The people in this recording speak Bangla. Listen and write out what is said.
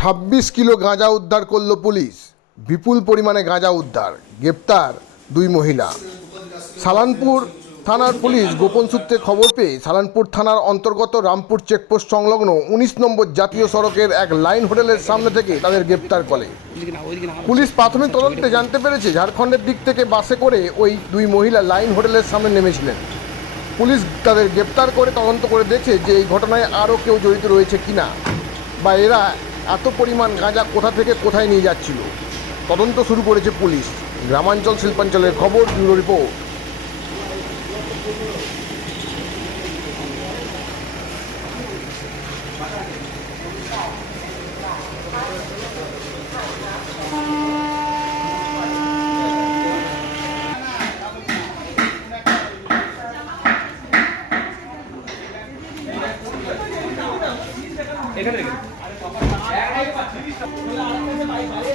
ছাব্বিশ কিলো গাঁজা উদ্ধার করল পুলিশ। বিপুল পরিমাণে গাঁজা উদ্ধার। গ্রেপ্তার দুই মহিলা। সালানপুর থানার পুলিশ গোপন সূত্রে খবর পেয়ে সালানপুর থানার অন্তর্গত রামপুর চেকপোস্ট সংলগ্ন উনিশ নম্বর জাতীয় সড়কের এক লাইন হোটেলের সামনে থেকে তাদের গ্রেপ্তার করে। পুলিশ প্রাথমিক তদন্তে জানতে পেরেছে, ঝাড়খণ্ডের দিক থেকে বাসে করে ওই দুই মহিলা লাইন হোটেলের সামনে নেমেছিলেন। পুলিশ তাদের গ্রেপ্তার করে তদন্ত করে দেখছে যে এই ঘটনায় আরও কেউ জড়িত রয়েছে কিনা বা এরা এত পরিমাণ গাঁজা কোথা থেকে কোথায় নিয়ে যাচ্ছিল? তদন্ত শুরু করেছে পুলিশ। গ্রামাঞ্চল শিল্পাঞ্চলের খবর, ব্যুরো রিপোর্ট। এখানে बाइक अच्छी भी चला रहे थे बाइक वाले